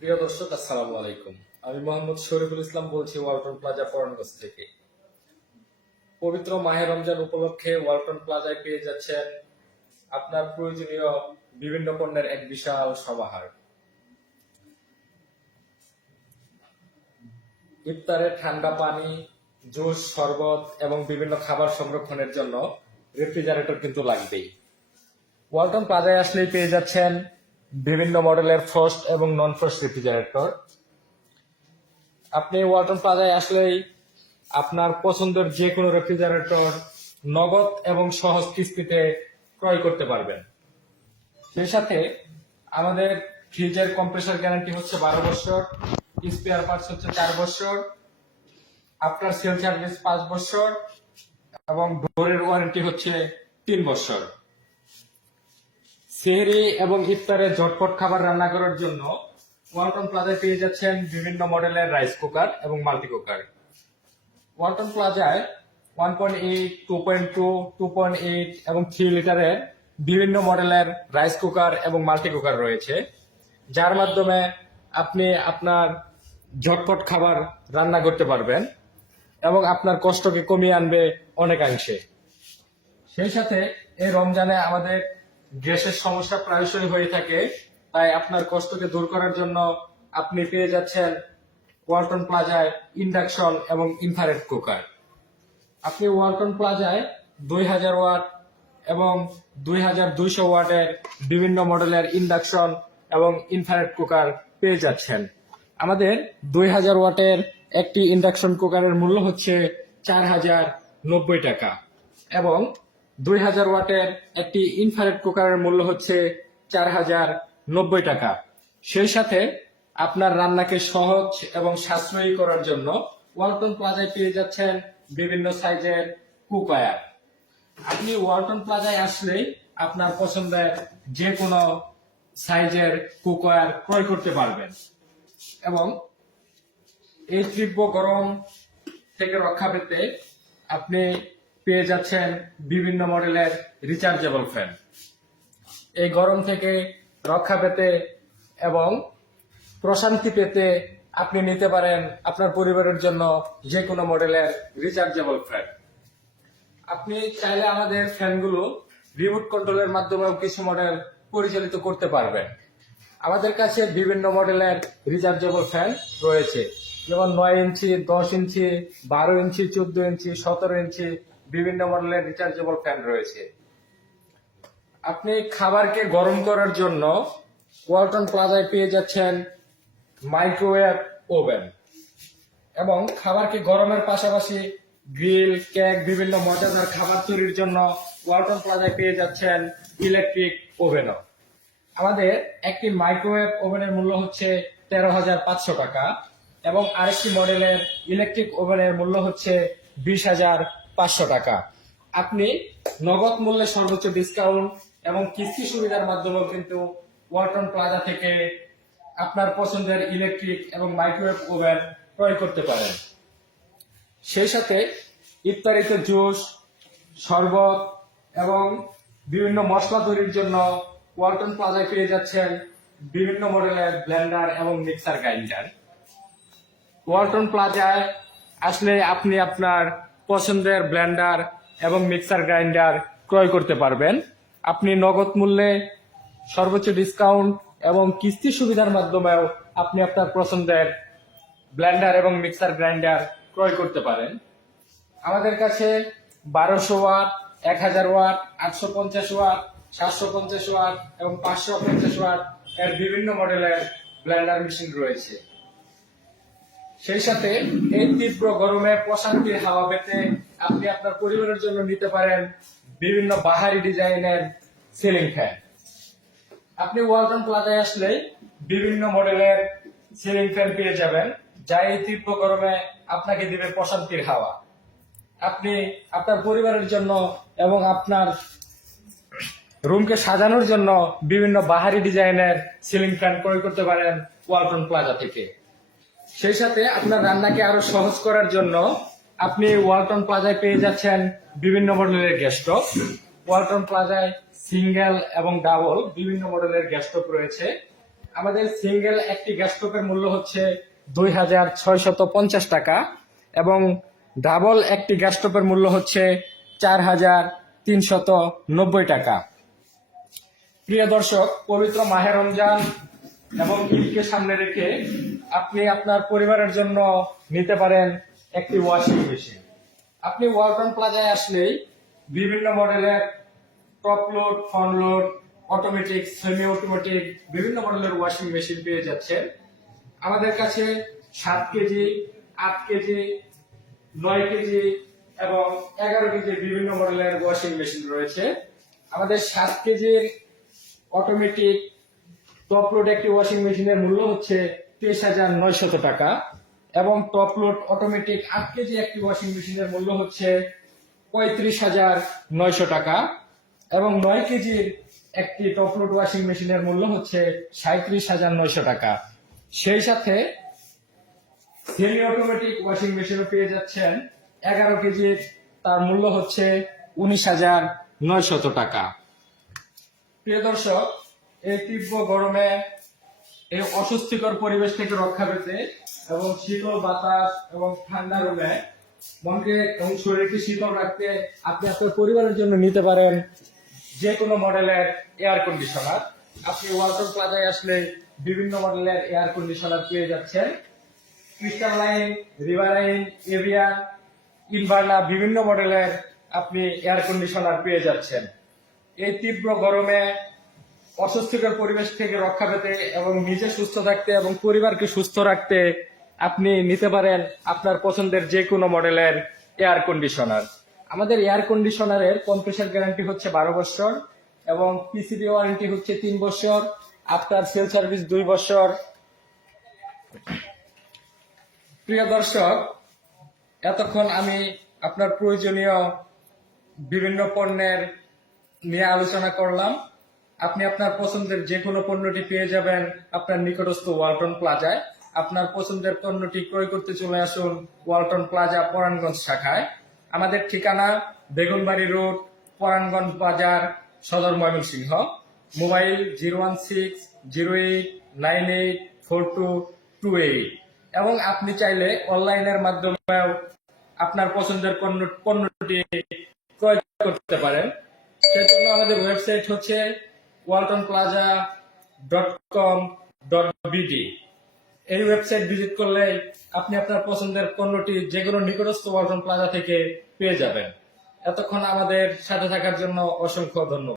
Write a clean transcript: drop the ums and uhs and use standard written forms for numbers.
প্রিয় দর্শক, আসসালামু আলাইকুম। আমি মোহাম্মদ শরীফুল ইসলাম বলছি ওয়ালটন প্লাজা পরানগঞ্জ থেকে। পবিত্র মাহে রমজান উপলক্ষে ওয়ালটন প্লাজায় পেয়ে যাচ্ছেন আপনার প্রয়োজনীয় বিভিন্ন পণ্যের এক বিশাল সমাহার। ইফতারে ঠান্ডা পানি, জুস, শরবত এবং বিভিন্ন খাবার সংরক্ষণের জন্য রেফ্রিজারেটর কিন্তু লাগবেই। ওয়ালটন প্লাজায় আসলেই পেয়ে যাচ্ছেন বিভিন্ন মডেলের ফ্রস্ট এবং নন ফ্রস্ট রেফ্রিজারেটর। আপনি ওয়ালটন প্লাজায় আসলেই আপনার পছন্দের যে কোনো রেফ্রিজারেটর নগদ এবং সহজ কিস্তিতে ক্রয় করতে পারবেন। সেই সাথে আমাদের ফ্রিজের কম্প্রেসার গ্যারান্টি হচ্ছে 12 বছর, স্পেয়ার পার্টস হচ্ছে 4 বছর, আফটার সেল সার্ভিস 5 বছর এবং ডোরের ওয়ারেন্টি হচ্ছে 3 বছর। সেহরি এবং ইফতারে ঝটপট খাবার রান্না করার জন্য ওয়ালটন প্লাজায় পেয়ে যাচ্ছেন বিভিন্ন মডেলের রাইস কুকার এবং মাল্টি কুকার। ওয়ালটন প্লাজায় 1.8, 2.2, 2.8 এবং 3 লিটারের বিভিন্ন মডেলের রাইস কুকার এবং মাল্টি কুকার রয়েছে, যার মাধ্যমে আপনি আপনার ঝটপট খাবার রান্না করতে পারবেন এবং আপনার কষ্টকে কমিয়ে আনবে অনেকাংশে। সেই সাথে এই রমজানে আমাদের গ্যাসের সমস্যা প্রায়শই হয়ে থাকে, তাই আপনার কষ্টকে দূর করার জন্য আপনি পেয়ে যাচ্ছেন ওয়ালটন প্লাজায় ইন্ডাকশন এবং ইনফ্রারেড কুকার। আপনি ওয়ালটন প্লাজায় 2000 ওয়াট এবং 2200 ওয়াটের বিভিন্ন মডেলের ইন্ডাকশন এবং ইনফ্রারেড কুকার পেয়ে যাচ্ছেন। আমাদের 2000 ওয়াটের একটি ইন্ডাকশন কুকারের মূল্য হচ্ছে 4090 টাকা এবং 2000 ওয়াটের একটি ইনফ্রারেড কুকারের মূল্য হচ্ছে 4090 টাকা। সেই সাথে আপনার রান্নাকে সহজ এবং সাশ্রয়ী করার জন্য ওয়ালটন প্লাজায় পেয়ে যাচ্ছেন বিভিন্ন সাইজের কুকওয়্যার। আপনি ওয়ালটন প্লাজায় আসলেই আপনার পছন্দের যে কোনো সাইজের কুকওয়্যার ক্রয় করতে পারবেন এবং এই তীব্র গরম থেকে রক্ষা পেতে আপনি পেয়ে যাচ্ছেন বিভিন্ন মডেলের রিচার্জেবল ফ্যান। এই গরম থেকে রক্ষা পেতে এবং প্রশান্তি পেতে আপনি নিতে পারেন আপনার পরিবারের জন্য যে কোনো মডেলের রিচার্জেবল ফ্যান। আপনি চাইলে আমাদের ফ্যানগুলো রিমোট কন্ট্রোলের মাধ্যমেও কিছু মডেল পরিচালিত করতে পারবেন। আমাদের কাছে বিভিন্ন মডেলের রিচার্জেবল ফ্যান রয়েছে, যেমন 9 ইঞ্চি, 10 ইঞ্চি, 12 ইঞ্চি, 14 ইঞ্চি, 17 ইঞ্চি বিভিন্ন মডেলের রিচার্জেবল ফ্যান রয়েছে। আপনি খাবারকে গরম করার জন্য ওয়ালটন প্লাজায় পেয়ে যাচ্ছেন মাইক্রোওয়েভ ওভেন এবং খাবারকে গরমের পাশাপাশি গ্রিল, কেক, বিভিন্ন মজাদার খাবার তৈরির জন্য ওয়ালটন প্লাজায় পেয়ে যাচ্ছেন ইলেকট্রিক ওভেনও। আমাদের একটি মাইক্রোওয়েভ ওভেনের মূল্য হচ্ছে 13,500 টাকা এবং আরেকটি মডেলের ইলেকট্রিক ওভেনের মূল্য হচ্ছে 20,500 টাকা। আপনি নগদ মূল্যে সর্বোচ্চ ডিসকাউন্ট এবং কিস্তি সুবিধার মাধ্যমেও কিন্তু ওয়ালটন প্লাজা থেকে আপনার পছন্দের ইলেকট্রিক এবং মাইক্রোওয়েভ ওভেন ক্রয় করতে পারেন। সেই সাথে ইফতারিতে জুস, শরবত এবং বিভিন্ন মশলা তৈরির জন্য ওয়ালটন প্লাজায় পেয়ে যাচ্ছেন বিভিন্ন মডেলের ব্লেন্ডার এবং মিক্সার গ্রাইন্ডার। ওয়ালটন প্লাজায় আসলে আপনি আপনার পছন্দের ব্লেন্ডার এবং মিক্সার গ্রাইন্ডার ক্রয় করতে পারবেন। আপনি নগদ মূল্যে সর্বোচ্চ ডিসকাউন্ট এবং কিস্তি সুবিধার মাধ্যমেও আপনি আপনার পছন্দের ব্লেন্ডার এবং মিক্সার গ্রাইন্ডার ক্রয় করতে পারেন। আমাদের কাছে 1200 ওয়াট, 1000 ওয়াট, 850 ওয়াট, 750 ওয়াট এবং 550 ওয়াট এর বিভিন্ন মডেলের ব্লেন্ডার মেশিন রয়েছে। সেই সাথে এই তীব্র গরমে প্রশান্তির হাওয়া পেতে আপনি আপনার পরিবারের জন্য নিতে পারেন বিভিন্ন বাহারি ডিজাইনের সিলিং ফ্যান। আপনি ওয়ালটন প্লাজায় আসলে বিভিন্ন মডেলের সিলিং ফ্যান পেয়ে যাবেন, যা এই তীব্র গরমে আপনাকে দিবে প্রশান্তির হাওয়া। আপনি আপনার পরিবারের জন্য এবং আপনার রুমকে সাজানোর জন্য বিভিন্ন বাহারি ডিজাইনের সিলিং ফ্যান ক্রয় করতে পারেন ওয়ালটন প্লাজা থেকে। সেই সাথে আপনার রান্নাকে আরো সহজ করার জন্য আপনি ওয়ালটন প্লাজায় পেয়ে যাচ্ছেন বিভিন্ন মডেলের গ্যাস স্টোভ। ওয়ালটন প্লাজায় সিঙ্গেল এবং ডাবল বিভিন্ন মডেলের গ্যাস স্টোভ রয়েছে, আমাদের সিঙ্গেল একটি গ্যাস স্টোভের মূল্য হচ্ছে 2,650 টাকা এবং ডাবল একটি গ্যাস স্টোভের মূল্য হচ্ছে 4,390 টাকা। প্রিয় দর্শক, পবিত্র মাহে রমজান এবং ঈদকে সামনে রেখে আপনি আপনার পরিবারের জন্য নিতে পারেন একটি ওয়াশিং মেশিন। আপনি ওয়ালটন প্লাজায় আসলেই বিভিন্ন মডেলের top load, front load, automatic, semi automatic বিভিন্ন মডেলের ওয়াশিং মেশিন পেয়ে যাচ্ছেন। আমাদের কাছে 7 কেজি, 8 কেজি, 9 কেজি এবং 11 কেজি বিভিন্ন মডেলের ওয়াশিং মেশিন রয়েছে। আমাদের 7 কেজির অটোমেটিক টপ লোড একটি ওয়াশিং মেশিনের মূল্য হচ্ছে 23,900 টাকা এবং টপ লোড অটোমেটিক 8 কেজি একটি ওয়াশিং মেশিনের মূল্য হচ্ছে 35,900 টাকা এবং 9 কেজির একটি টপ লোড ওয়াশিং মেশিনের মূল্য হচ্ছে 37,900 টাকা। সেই সাথে সেমি অটোমেটিক ওয়াশিং মেশিনও পেয়ে যাচ্ছেন 11 কেজির, তার মূল্য হচ্ছে 19,900 টাকা। প্রিয় দর্শক, এই তীব্র গরমে এই অস্বস্তিকর পরিবেশ থেকে রক্ষা পেতে এবং শীতল বাতাস এবং ঠান্ডা রুমে মনকে এবং শরীরকে শীতল রাখতে আপনি আপনার পরিবারের জন্য নিতে পারেন যে কোনো মডেলের এয়ার কন্ডিশনার। আপনি ওয়ালটন প্লাজায় আসলে বিভিন্ন মডেলের এয়ার কন্ডিশনার পেয়ে যাচ্ছেন। ক্রিস্টালাইন, রিভারাইন, এভিয়ান, ইনভার্না বিভিন্ন মডেলের আপনি এয়ার কন্ডিশনার পেয়ে যাচ্ছেন। এই তীব্র গরমে অস্বস্তিকর পরিবেশ থেকে রক্ষা পেতে এবং নিজে সুস্থ থাকতে এবং পরিবারকে সুস্থ রাখতে আপনি নিতে পারেন আপনার পছন্দের যে কোনো মডেলের এয়ার কন্ডিশনার। আমাদের এয়ার কন্ডিশনারের কম্প্রেসার গ্যারান্টি হচ্ছে 12 বছর এবং পিসিবি ওয়ারেন্টি হচ্ছে 3 বছর, আফটার সেল সার্ভিস 2 বছর। প্রিয় দর্শক, এতক্ষণ আমি আপনার প্রয়োজনীয় বিভিন্ন পণ্যের নিয়ে আলোচনা করলাম। আপনি আপনার পছন্দের যে কোনো পণ্যটি পেয়ে যাবেন আপনার নিকটস্থ ওয়ালটন প্লাজায়। আপনার পছন্দের পণ্যটি ক্রয় করতে চলে আসুন ওয়ালটন প্লাজা পরাণগঞ্জ শাখায়। আমাদের ঠিকানা বেগুনবাড়ি রোড, পরাণগঞ্জ বাজার, সদর ময়মনসিংহ। মোবাইল 01608984228 এবং আপনি চাইলে অনলাইনের মাধ্যমেও আপনার পছন্দের পণ্যটি ক্রয় করতে পারেন। সেজন্য আমাদের ওয়েবসাইট হচ্ছে waltonplaza.com.bd। এই ওয়েবসাইট ভিজিট করলে আপনি আপনার পছন্দের পণ্যটি যে কোনো নিকটস্থ ওয়ালটন প্লাজা থেকে পেয়ে যাবেন। এতক্ষণ আমাদের সাথে থাকার জন্য অসংখ্য ধন্যবাদ।